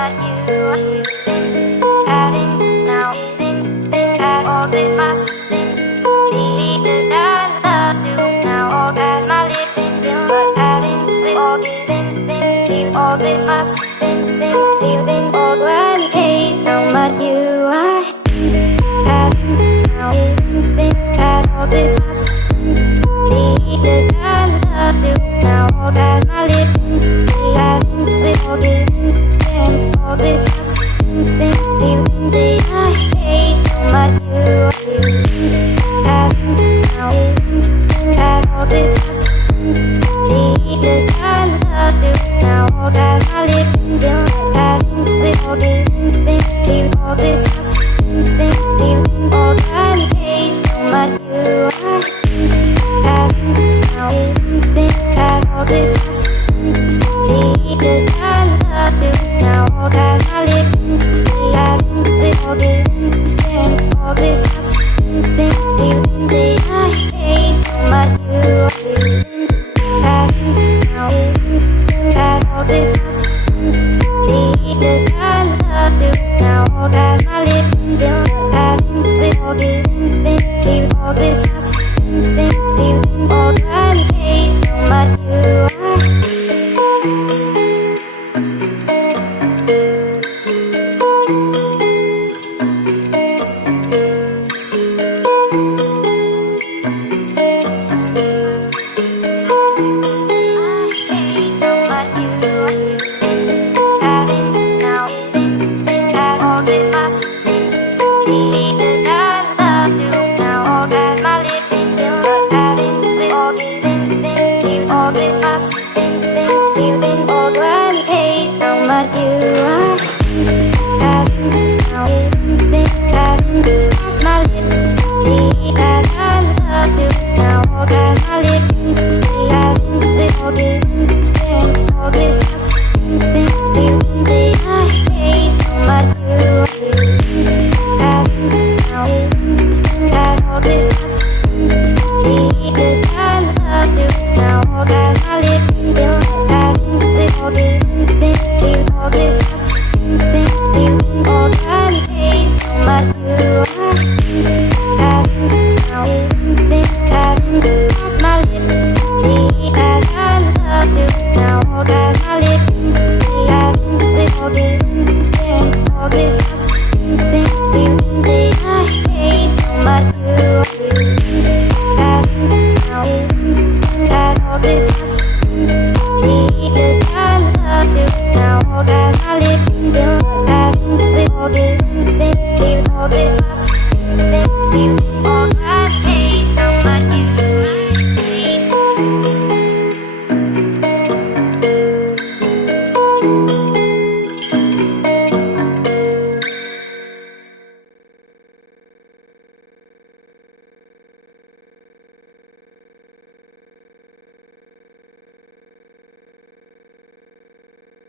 but you think as in now, think as all this must think. Believe that I do now, all as my living till, but as in with all giving, feel all this must think, feeling all that hate now, but you I as in now, think as all this must think. Believe that I do now, all as my living, as in with all giving, all this must think, feeling that I hate now, but you as in now, as all this must think. That I do now, all as my living, as in with all giving, feel all this must think, feeling all that I hate now, but you as in now, as all this must think. That I do now, all as my living, as in with all giving, all this must think, feeling that I hate now, but you as in now, as all this must think. That I do now, all as my living, as in with all giving, feel all this must think, feeling all that I hate now, but you feeling all that I hate now, but you as in now, as in as my living, as I do now, all as my living, as in with all giving, all this must think, feeling that I hate now, but you as in now, as all this must think. That I do now, all as my living, as in with all giving, feel all this must think, feeling all that I hate now, but you as in now, as in as my living, as I do now, all as my living, as in with all giving, all this must think, feeling that I hate now, but you as in now, as all this